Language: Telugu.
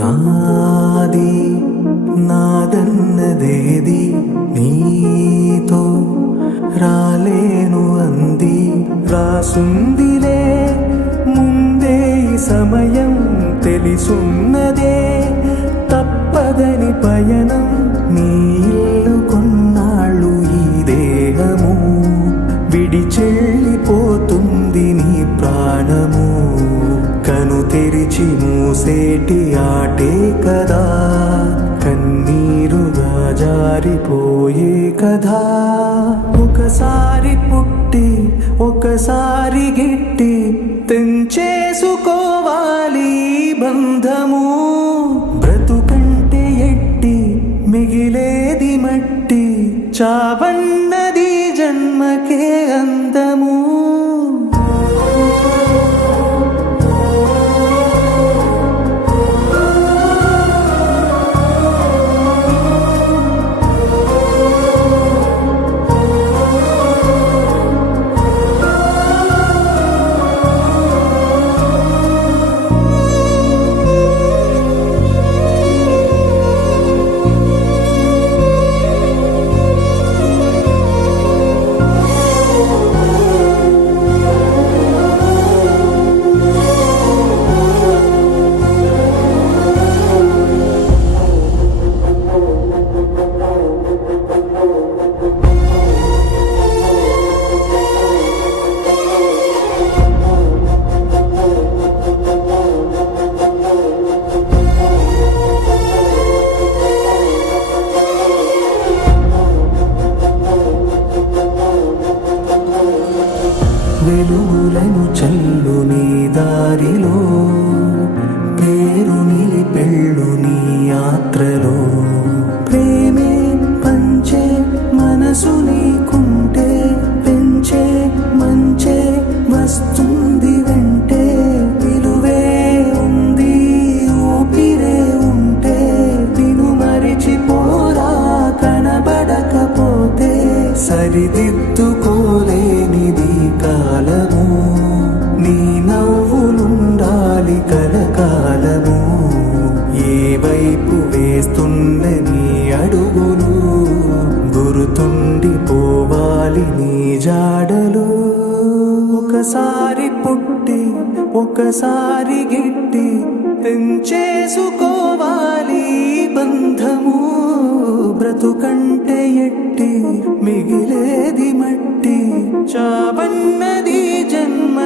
నాది నాదన్నదేది నీతో రాలేను అంది రాసుందిలే ముందే సమయం తెలిసున్నదే తప్పదని పయనం నీ ఇల్లు కొన్నాళ్ళు ఈ దేహము విడిచెళ్ళిపోతుంది నీ ప్రాణము కను తెరిచి మూసేటి ఆటే కదా కన్నీరుగా జారిపోయే కదా ఒకసారి పుట్టి ఒకసారి గిట్టి తెంచేసుకోవాలి బంధము బ్రతుకంటే ఎట్టి మిగిలేది మట్టి చావన్నది జన్మకే అందము వెలుగులను చల్లు నీ దారిలో పేరు నిలిపెళ్ళు నీ యాత్రలో ప్రేమే పంచే మనసు నీకుంటే పెంచే మంచే వస్తుంది వెంటే విలువే ఉంది ఊపిరే ఉంటే నిన్ను మరిచిపోరా కనబడకపోతే సరిదిద్దుకోలేనిది కాలము నీ నవ్వులుండాలి కలకాలము ఏ వైపు వేస్తున్న నీ అడుగులు గుర్తుండిపోవాలి నీ జాడలు ఒకసారి పుట్టి ఒకసారి గిట్టి తెంచేసుకోవాలి బంధము బ్రతుకంటే ఎట్టి మిగిలేది మట్టి చావన్నది జన్మ